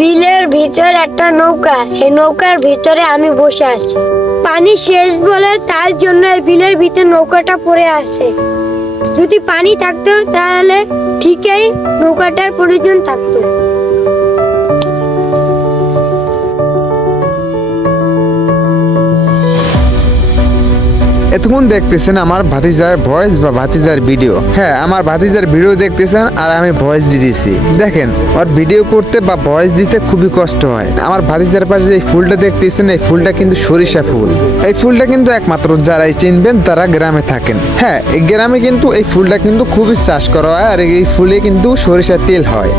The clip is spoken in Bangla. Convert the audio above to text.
বিলের ভিতর একটা নৌকা, এই নৌকার ভিতরে আমি বসে আছি। পানি শেষ বলে তার জন্য এই বিলের ভিতর নৌকাটা পড়ে আছে। যদি পানি থাকতো তাহলে ঠিকই নৌকাটার প্রয়োজন থাকতো। এতক্ষণ দেখতেছেন আমার ভাতিজার ভয়েস বা ভাতিজার ভিডিও। হ্যাঁ, আমার ভাতিজার ভিডিও দেখতেছেন আর আমি ভয়েস দিতেছি। দেখেন, ওর ভিডিও করতে বা ভয়েস দিতে খুবই কষ্ট হয়। আমার ভাতিজার পাশে এই ফুলটা দেখতেছেন, এই ফুলটা কিন্তু সরিষা ফুল। এই ফুলটা কিন্তু একমাত্র যারাই চিনবেন তারা গ্রামে থাকেন। হ্যাঁ, এই গ্রামে কিন্তু এই ফুলটা কিন্তু খুবই চাষ করা হয় আর এই ফুলে কিন্তু সরিষার তেল হয়।